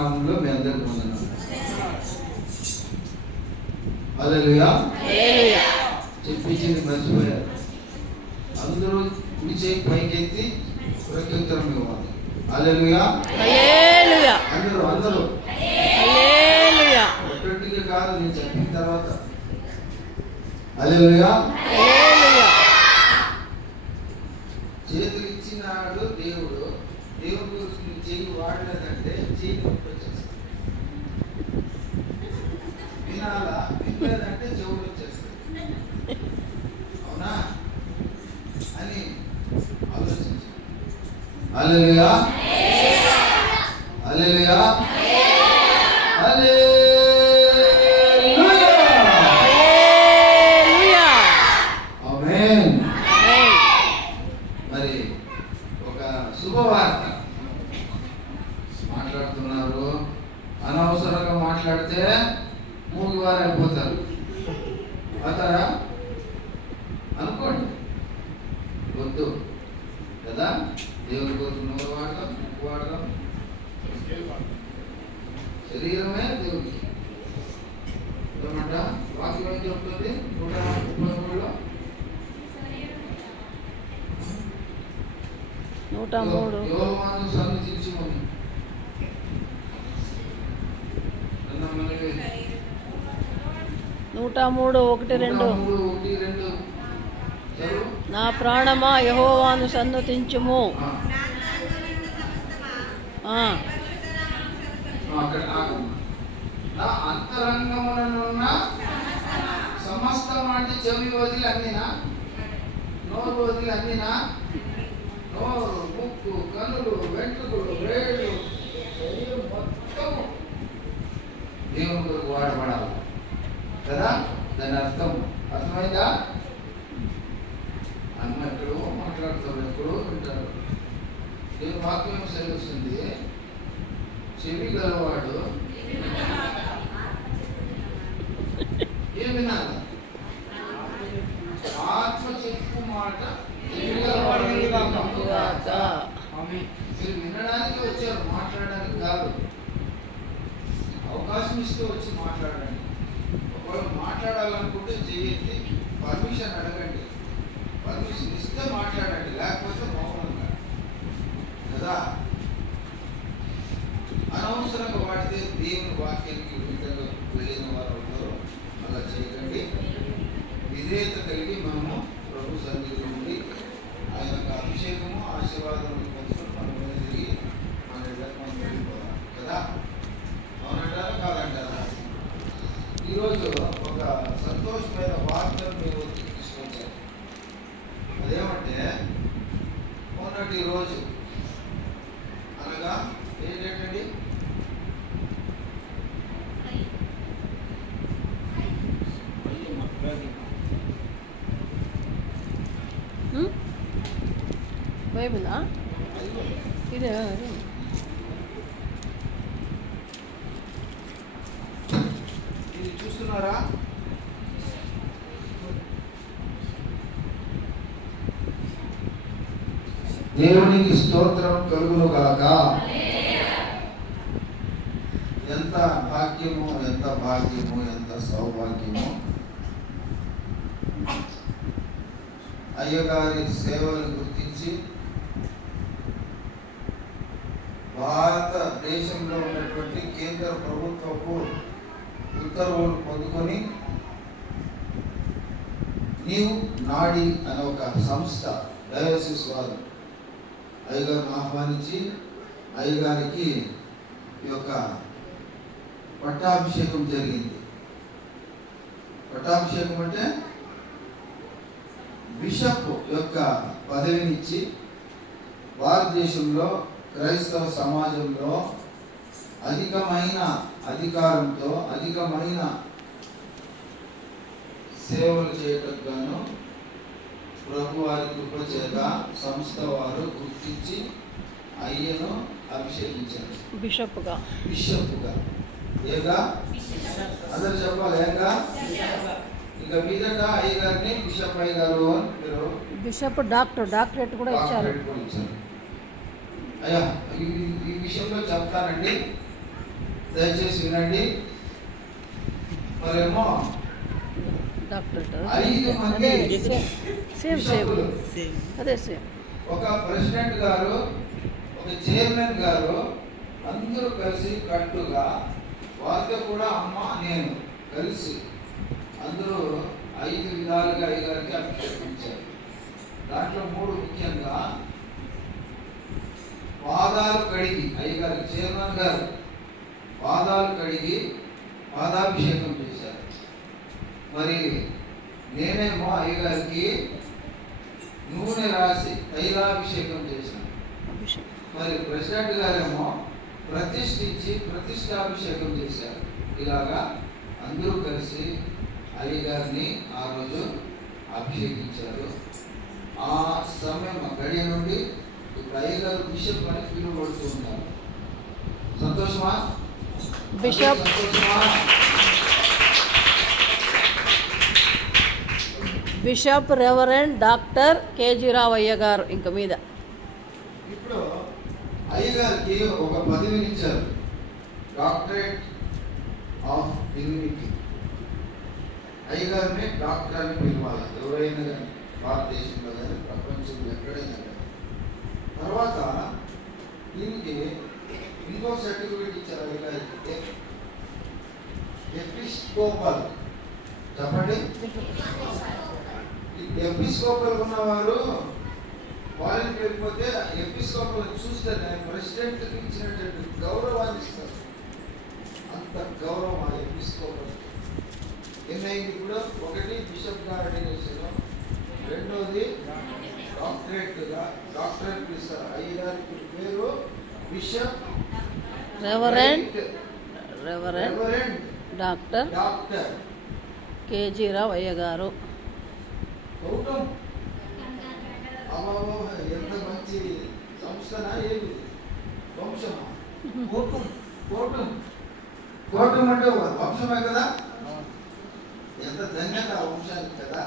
నామంలో మీ అందరికీ వందనాలు. హల్లెలూయా. చెప్పించింది మర్చిపోయారు. అందరూ కుడి చేయి పైకెత్తి ప్రత్యుత్తరం ఇవ్వాలి. హల్లెలూయా. అందరూ అందరూ ఒక్కటిగా కాదు, నేను చెప్పిన తర్వాత. హల్లెలూయా. చేతులు ఇచ్చినాడు దేవుడు. దేవుడు చెయ్యి వాడలేదంటే చెయ్యి నొప్పి వచ్చేస్తుంది. వినాలా, వినలేదంటే చెవులు వచ్చేస్తుంది. అవునా అని ఆలోచించి. హల్లెలూయా. హల్లెలూయా. ఆమేన్. మరి ఒక శుభవార్త మాట్లాడుతున్నారు. అనవసరంగా మాట్లాడితే మూగివారు అయిపోతారు. అవుతారా? అనుకోండి, వద్దు కదా. దేవుని కొరకు నోరు వాడదాం, ముక్కు వాడదాం. శరీరమే దేవుడికి. ఏమంట వాక్యం ఏం చెప్తుంది? 133లో 103 యోహాను సన్నిధించుమని. 103:1-2 నా ప్రాణమా యెహోవాను సన్నుతించుము. నా అంతరంగమున సమస్తం అంటే చెవి వదిలి అన్నినా, నోరు వదిలి అన్నినా, నోరు, ముక్కు, కన్నులు, వెంట్రుకలు, వేళ్ళు, శరీరం మొత్తం దేవుని కొరకు వాడబడాలి కదా. దాని అర్థమైందా? అన్న ఎక్కడో మాట్లాడతారు, ఎక్కడో వింటారు. దేవుని వాక్యం సెలవుస్తుంది, చెవి గలవాడు ఏం వినాలి? ఆత్మ చెప్పు మాట చెవి గలవాడు. మీరు వినడానికి వచ్చారు, మాట్లాడడానికి కాదు. అవకాశం ఇస్తే వచ్చి మాట్లాడండి. ఒకవేళ మాట్లాడాలనుకుంటే చెయ్యండి, పర్మిషన్ అడగండి. పర్మిషన్ ఇస్తే మాట్లాడండి, లేకపోతే మౌనంగా కదా. అనవసరంగా వాడితే దేవుని వాక్యానికి విధంగా వెళ్ళిన వారు ఉంటారు. అలా చేయకండి. విధేయత కలిగి మనము ప్రభు సన్నిధిలో ఉండి ఆయన యొక్క అభిషేకము ఆశీర్వాదములు పొందుకొని మన మీద తిరిగి మన మనం వెళ్ళిపోదాం కదా. అవునంటారా కాదంటారా? ఈరోజు ఒక సంతోషమైన వార్తను మేము తీసుకొచ్చాము. అదేమంటే మొన్నటి రోజు, అనగా ఏంటండి, బైబిలా ఇదే ఇది చూస్తున్నారా? దేవునికి స్తోత్రం కలుగును గాక. ఎంత భాగ్యము, ఎంత భాగ్యము, ఎంత సౌభాగ్యము. అయ్యగారి సేవలను గుర్తించి భారతదేశంలో ఉన్నటువంటి కేంద్ర ప్రభుత్వపు ఉత్తర్వులు పొందుకొని న్యూ నాడి అనే ఒక సంస్థ, డయాసిస్ వారు అయ్యగారిని ఆహ్వానించి అయ్యగారికి ఈ యొక్క పట్టాభిషేకం జరిగింది. పట్టాభిషేకం అంటే బిషప్ యొక్క పదవినిచ్చి భారతదేశంలో క్రైస్తవ సమాజంలో అధికమైన అధికారంతో అధికమైన సేవలు చేయటకు గాను ప్రభు వారి కృప చేత సంస్థ వారు గుర్తించి అయ్యను అభిషేకించారు బిషప్గా. ఏగా అందరు చెప్పాలి, ఏగా. ఇక మీదట అయ్యగారిని బిషప్ అయ్యగారు అని మీరు బిషప్ డాక్టరేట్ కూడా ఇచ్చారు. అయ్యా ఈ విషయంలో చెప్తానండి. దయచేసి వినండి. మరేమో డాక్టర్ 5 మంది సేమ్ అదే సేమ్. ఒక ప్రెసిడెంట్ గారు, ఒక చైర్మన్ గారు అందరూ కలిసి కట్టుగా వారితో కూడా అమ్మ నేను కలిసి అందరూ 5 విధాలుగా అయ్యగారికి అభిషేకించారు. దాంట్లో 3 ముఖ్యంగా పాదాలు కడిగి, అయ్యగారికి చైర్మన్ గారు పాదాలు కడిగి పాదాభిషేకం చేశారు. మరి నేనేమో అయ్యగారికి నూనె రాసి తైలాభిషేకం చేశాను. మరి ప్రెసిడెంట్ గారేమో ప్రతిష్ఠించి ప్రతిష్టాభిషేకం చేశారు. ఇలాగా అందరూ కలిసి అయ్యగారిని ఆ రోజు అభిషేకించారు. ఆ సమయం గడియ నుండి ఇప్పుడు అయ్యగారు బిషప్ అని పిలువబడుతూ ఉన్నారు. సంతోషమా? బిషప్ సంతోషమా? బిషప్ రెవరెండ్ డాక్టర్ కేజీ రావయ్య గారు ఇంక మీద. ఇప్పుడు అయ్యగారికి ఒక పదవిని ఇచ్చారు, డాక్టరేట్ ఆఫ్ డివినిటీ. అయ్యగారిని డాక్టర్ అని పిలవాలి ఎవరైనా కానీ, భారతదేశంలో కానీ ప్రపంచంలో ఎక్కడైనా కానీ. తర్వాత దీనికి ఇంకో సర్టిఫికేట్ ఇచ్చారు అయ్యగారికి, ఎపిస్కోపల్. చెప్పండి. ఎపిస్కోపల్ ఉన్నవారు వారిని వెళ్ళిపోతే ఎపిస్కోపల్ చూస్తేనే ప్రెసిడెంట్కి ఇచ్చినటువంటి గౌరవాన్ని ఇస్తారు. అంత గౌరవం ఆ ఎపిస్కోపల్. ఎన్నైంది ఇప్పుడు? 1 బిషప్ గా ఆర్డినేషన్, 2ది డాక్టరేట్గా డాక్టరేట్ పిలుస్తారు. అయ్యగారికి పేరు బిషప్ రెవరెండ్ డాక్టర్ కేజీ రావయ్య గారు. గౌటం అమ్మ ఎంత మంచి సంస్థనా, ఏది వంశమా? కోటం కోటం కోటం అంటే వంశమే కదా. ఎంత ధన్యత ఆ వంశానికి కదా.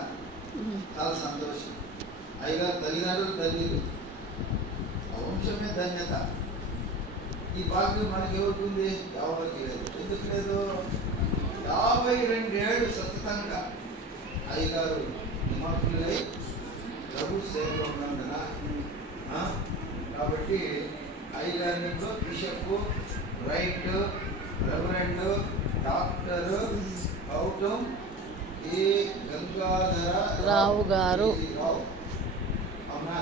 చాలా సంతోషం. అయ్యగారు తల్లిదండ్రులు తల్లిలు, ఆ వంశమే ధన్యత. ఈ భాగ్యం మనకి ఎవరికి? ఎవరికి లేదు. ఎందుకు లేదు? 52 ఏళ్ళు సతతంగా అయ్యగారు నిమగ్నులై ప్రభు సేవలో ఉన్నాం కదా. కాబట్టి అయ్యగారిని bishop, right, reverend, doctor Gautam ఏ గంగాధర రావు గారు. అవునా?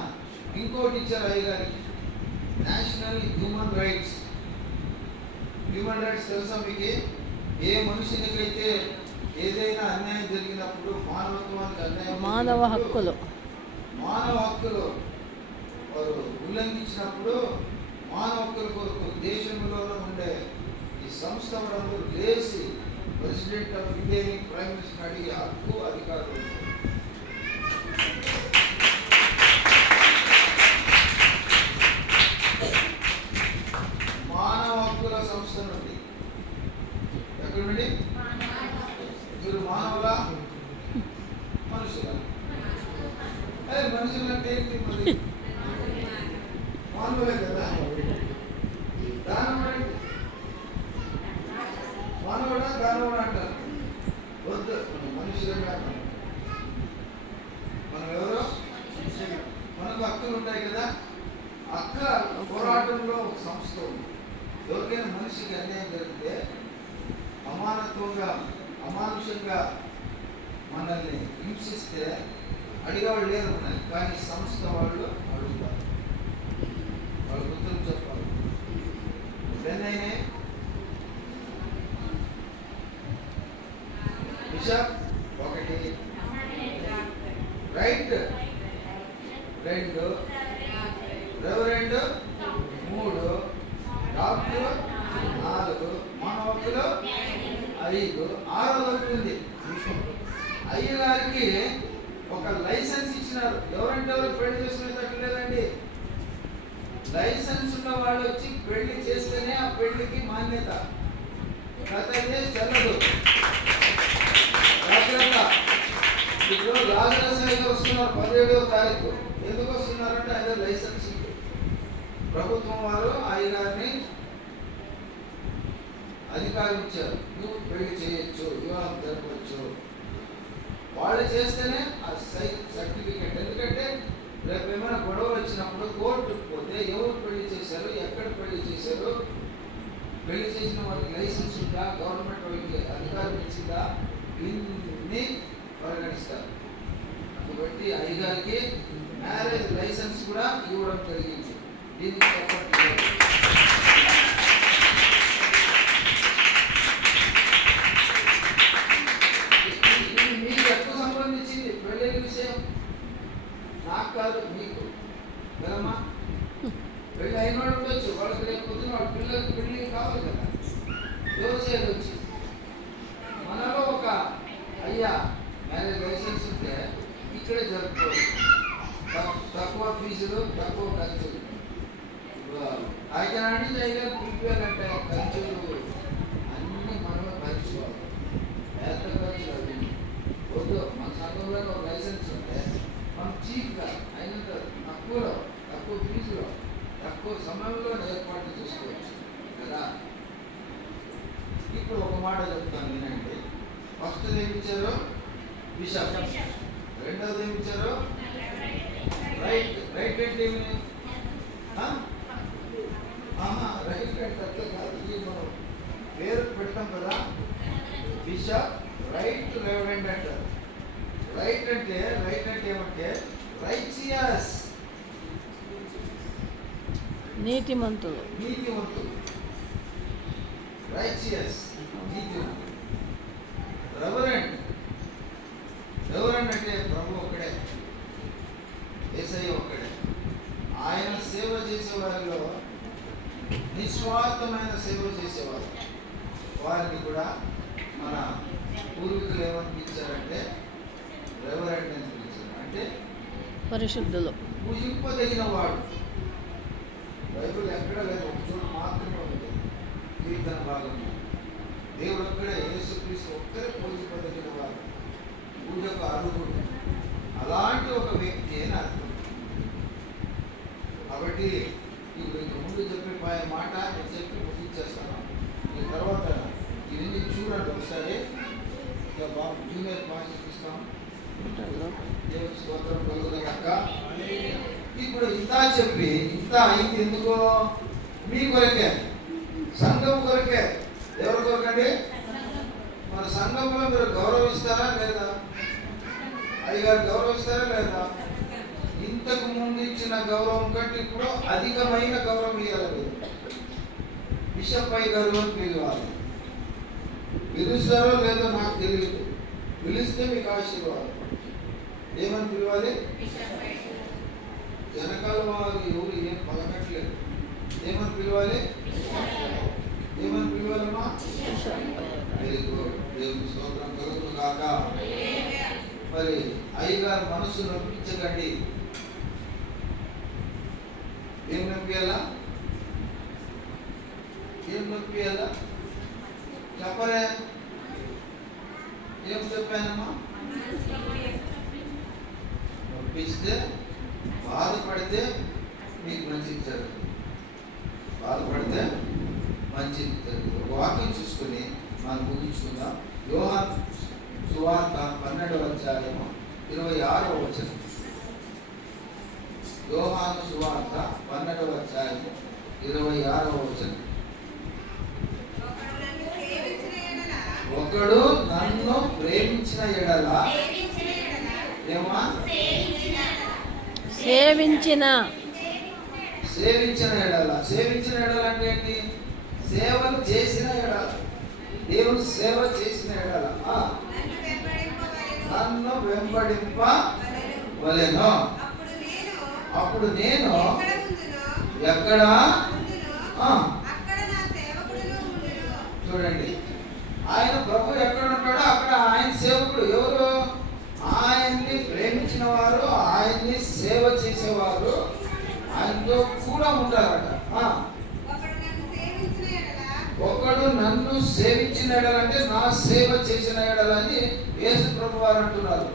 ఇంకోటి ఇచ్చారు అయ్యగారికి, national human rights. Human rights తెలుసా మీకు? ఏ మనుషునికైతే ఏదైనా అన్యాయం జరిగినప్పుడు, మానవత్వానికి అన్యాయం, మానవ హక్కులు వారు ఉల్లంఘించినప్పుడు మానవ హక్కుల కొరకు దేశంలో ఉండే ఈ సంస్థ వారందరూ లేచి ప్రెసిడెంట్ ఆఫ్ ఇండియాని, ప్రైమ్ మినిస్టర్ అడిగే హక్కు అధికారులు. మానవ హక్కుల సంస్థ నుండి ఎక్కడ నుండి? మీరు మానవులా మనుషులా? మనుషులు అంటే ఏంటి? మరి మానవులే కదా. దానవుడు మానవుడా దానవుడు అంటారు. వద్దు, మనుషులుగా మనం ఎవరో మనకు హక్కులు ఉంటాయి కదా. హక్క పోరాటంలో ఒక సంస్థ ఉంది. ఎవరికైనా మనిషికి అన్యాయం జరిగితే అమానత్వంగా అమానుషంగా మనల్ని హింసిస్తే అడిగేవాళ్ళు లేరు మనల్ని, కానీ సంస్థ వాళ్ళు అడుగుతారు. వాళ్ళు గుర్తులు చెప్పాలి. ఎన్నైనా బిషప్ 1, రైట్ 2, రెవరెండ్ 3, డాక్టర్ 4, మానవ హక్కులు 5, 6వ ఉంది. అయ్యగారికి ఒక లైసెన్స్ ఇచ్చినారు. ఎవరంటే ఎవరు పెళ్లి చేసుకునేటట్టు లేదండి. లైసెన్స్ ఉన్న వాళ్ళు వచ్చి పెళ్లి చేస్తేనే ఆ పెళ్లికి మాన్యత, అయితే చెల్లదు. ఇప్పుడు రాజరసాయిగా వస్తున్నారు 17వ తారీఖు. ఎందుకు వస్తున్నారంటే ఆయన లైసెన్స్ ప్రభుత్వం వారు అయ్యగారిని అధికారం ఇచ్చారు. నువ్వు పెళ్లి చేయొచ్చు, వివాహం జరపవచ్చు. వాళ్ళు చేస్తేనే ఆ సర్టిఫికెట్. ఎందుకంటే రేపు ఏమైనా గొడవలు వచ్చినప్పుడు కోర్టుకు పోతే ఎవరు పెళ్లి చేశారు, ఎక్కడ పెళ్లి చేశారు, పెళ్లి చేసిన వాళ్ళకి లైసెన్స్ ఉందా, గవర్నమెంట్ వాళ్ళకి అధికారం ఇచ్చిందా, ఇన్ని పరిగణిస్తారు. కాబట్టి అయ్యగారికి మ్యారేజ్ లైసెన్స్ కూడా ఇవ్వడం జరిగింది. దీనికి ఇది మీకు ఎక్కువ సంబంధించింది పెళ్ళైన విషయం, నాకు కాదు, మీకు. కదమ్మా, పెళ్ళి అయిన వాళ్ళు ఉండొచ్చు, వాళ్ళకి రేపు పొద్దున వాళ్ళ పిల్లలకి పెళ్ళి కావాలి కదా, వ్యవసాయం వచ్చి. మనలో ఒక అయ్యా మ్యారేజ్ లైసెన్స్ ఉంటే ఇక్కడే జరుపుకోవచ్చు. తక్కువ ఫీజులు, తక్కువ ఖర్చులు. ఆయనని అయ్యారు పిలిపారంటే ఖర్చులు అన్నీ మనమే భరించుకోవాలి. పెద్ద ఖర్చులు అవి వద్దు. మన సంఘంలో ఒక లైసెన్స్ ఉంటే మనం చీప్గా అయినంత తక్కువలో, తక్కువ ఫీజులో, తక్కువ సమయంలో ఏర్పాటు చేసుకోవచ్చు కదా. ఇప్పుడు ఒక మాట చెప్తాను వినండి. ఫస్ట్ ఏమిచ్చారు? బిషప్. రెండవది ఏమిచ్చారు? రైట్. రైట్ అంటే ఏమి? రైట్ అంటే అట్లా కాదు, మనం పేరు పెడతాం కదా, బిషప్, రైట్, రెవరెండ్ అంటారు. రైట్ అంటే ఏమంటే రైచియస్, నీతిమంతులు. రైచియస్, నీతిమంతులు. రెవరెండ్ అంటే ప్రభు ఒక్కడే, యేసయ్య ఒక్కడే. ఆయన సేవ చేసేవారిలో నిస్వార్థమైన సేవ చేసేవారు. వారిని కూడా మన పూర్వీకులు ఏమనిపించారంటే రెవరెండ్ అని పిలిచారు. అంటే పరిశుద్ధులు, పూజింపదగిన వాడు. బైబిల్ ఎక్కడ లేదు, ఒక చోట మాత్రమే ఉంది, కీర్తన భాగంలో. దేవుడు ఒక్కడే, యేసుక్రీస్తు ఒక్కరే పూజింపదగిన వాడు, పూజకు అర్హుడు. అలాంటి ఒక వ్యక్తి అని అర్థం. కాబట్టి ఇంక ముందు చెప్పే మాట నేను చెప్పి ముగించేస్తాను. ఈ తర్వాత ఇవన్నీ చూడండి ఒకసారి. ఇక బాబు జూనియర్ పాస్టర్ ఇస్తాం. దేవుని స్తోత్రం కలుగుగాక. ఇప్పుడు ఇంత చెప్పి ఇంత అయింది ఎందుకో? మీ కొరకే, సంఘం కొరకే. ఎవరి కొరకండి? మన సంఘంలో మీరు గౌరవిస్తారా లేదా? అయ్యగారు గౌరవిస్తారా లేదా? ఇంతకు ముందు ఇచ్చిన గౌరవం కంటే ఇప్పుడు అధికమైన గౌరవం ఇవ్వాలి. బిషప్ అయ్యగారు అని పిలవాలి. పిలుస్తారో లేదో నాకు తెలియదు. పిలిస్తే మీకు ఆశీర్వాదం. ఏమని పిలవాలి? వెనకాల వారు ఎవరు ఏం పలకట్లేదు. ఏమని పిలవాలి? ఏమని పిలవాలమ్మా? Very good. దేవుని స్తోత్రం కలుగును గాక. మరి అయ్యగారు మనసు నొప్పించకండి. ఏం నొప్పియాలా? చెప్పరే. ఏం చెప్పానమ్మా? నొప్పిస్తే, బాధపడితే మీకు మంచిది జరుగుతుంది. బాధపడితే మంచిది జరుగుతుంది. ఒక వాక్యం చూసుకుని మనం ముగించుకుందాం. యోహాను సువార్త 12వ అధ్యాయము 26వ వచనం. యోహాను సువార్త 12వ అధ్యాయము 26వ వచనం. ఒకడు నన్ను ప్రేమించిన ఎడల ఏమా? సేవించిన ఎడల. సేవించిన ఎడల అంటే ఏంటి? సేవలు చేసిన ఎడల, దేవుడు సేవ చేసిన ఎడల నన్ను వెంబడింపవలెను. అప్పుడు నేను ఎక్కడ? చూడండి, ఆయన ప్రభు ఎక్కడ ఉంటాడో అక్కడ ఆయన సేవకుడు. ఎవరు? ఆయన్ని ప్రేమించిన వారు, ఆయన్ని సేవ చేసేవారు ఆయనతో కూడా ఉంటారట. ఒకడు నన్ను సేవించిన ఎడలంటే నా సేవ చేసిన ఎడలని యేసు ప్రభు వారు అంటున్నారు.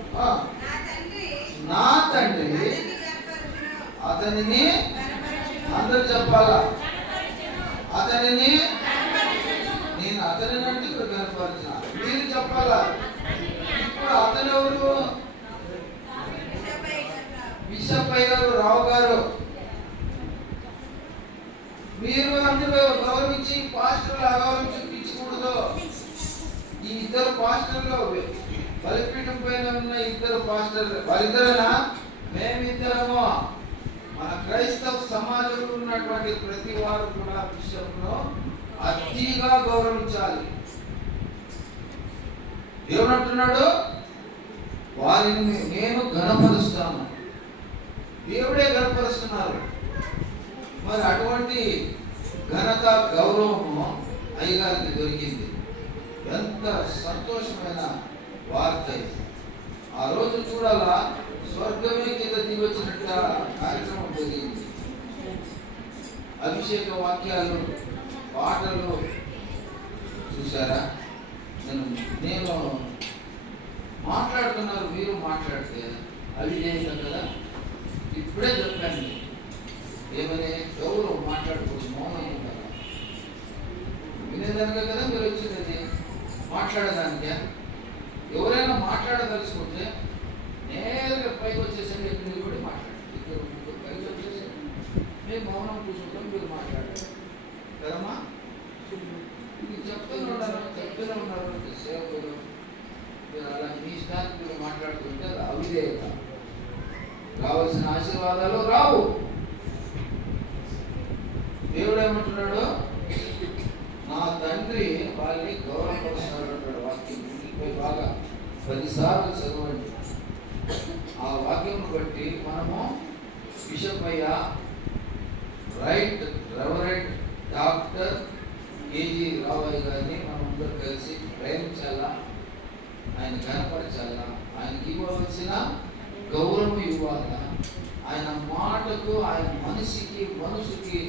నా తండ్రి అతనిని, అందరూ చెప్పాలా, అతనిని నేను అతనేనంటే ఇక్కడ కనపరిచిన మీరు చెప్పాలా. ఇప్పుడు అతను ఎవరు? బిషప్ అయ్యారు రావు గారు. మీరు అందరూ గౌరవించి పాస్టర్లు అగౌరవం చూపించకూడదు. ఈ ఇద్దరు పాస్టర్లు బలిపీఠం పైన ఉన్న ఇద్దరు పాస్టర్లు వాళ్ళిద్దరేనా? మేమిద్దరము. మన క్రైస్తవ సమాజంలో ఉన్నటువంటి ప్రతి వారు కూడా బిషప్ను అతిగా గౌరవించాలి. దేవుడు అంటున్నాడు వారిని నేను ఘనపరుస్తాను. దేవుడే ఘనపరుస్తున్నారు. మరి అటువంటి ఘనత గౌరవము అయ్యగారికి దొరికింది. ఎంత సంతోషమైన వార్త. ఆ రోజు చూడాలా, స్వర్గమే కింద దిగి వచ్చినట్టు కార్యక్రమం జరిగింది. అభిషేక వాక్యాలు, పాటలు చూసారా? నేను మాట్లాడుతున్నారు, మీరు మాట్లాడితే అవి చేస్తాం కదా. ఇప్పుడే చెప్పండి ఏమని, ఎవరు మాట్లాడుకోవచ్చు, మౌనంగా ఉంటారా? వినేదానికే కదా మీరు వచ్చినది, మాట్లాడేదానికే. ఎవరైనా మాట్లాడదలుచుకుంటే నేరుగా పైకి వచ్చేసండి, ఎక్కడికి కూడా మాట్లాడండి. ఇద్దరు ముగ్గురు పైకి వచ్చేసండి, మేము మౌనం కూర్చుంటాం, మీరు మాట్లాడారు కదమ్మా. మీరు చెప్తూనే ఉన్నారు సేవకులు. మీరు అలా మీ ఇష్టానికి మీరు మాట్లాడుతుంటే అది అవిధేయత. కావలసిన ఆశీర్వాదాలు రావు. దేవుడు ఏమంటున్నాడు? నా తండ్రి వాళ్ళని గౌరవపరుస్తున్నాడు అంటాడు. వాక్యం ఇంటిపై బాగా 10 సార్లు చదవండి. ఆ వాక్యం బట్టి మనము బిషప్ అయ్యా రైట్ రెవరెండ్ డాక్టర్ కేజీ రావయ్య గారిని మనం అందరూ కలిసి ప్రేమించాలా, ఆయన కనపరచాలా, ఆయనకి ఇవ్వవలసిన గౌరవం ఇవ్వాలా. ఆయన మాటకు, ఆయన మనసుకి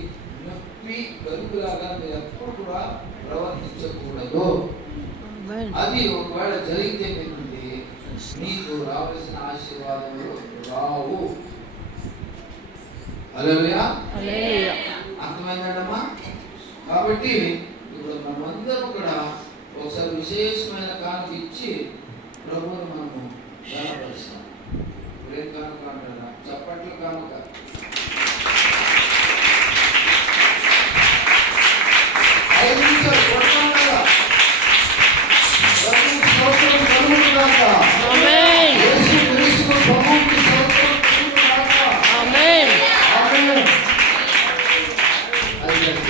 నొప్పి కలుగులాగా మీరు ఎప్పుడు కూడా ప్రవర్తించకూడదు. అది ఒకవేళ జరిగితే మీకు రావాల్సిన ఆశీర్వాదములు రావు. హల్లెలూయా. అర్థమైందమ్మా? కాబట్టి ఇప్పుడు మనమందరం కూడా ఒకసారి విశేషమైన కానుక ఇచ్చి ప్రభువును మనము గణపరుస్తాం. ఇప్పుడేం కానుక అంటారా? చప్పట్లు కానుక.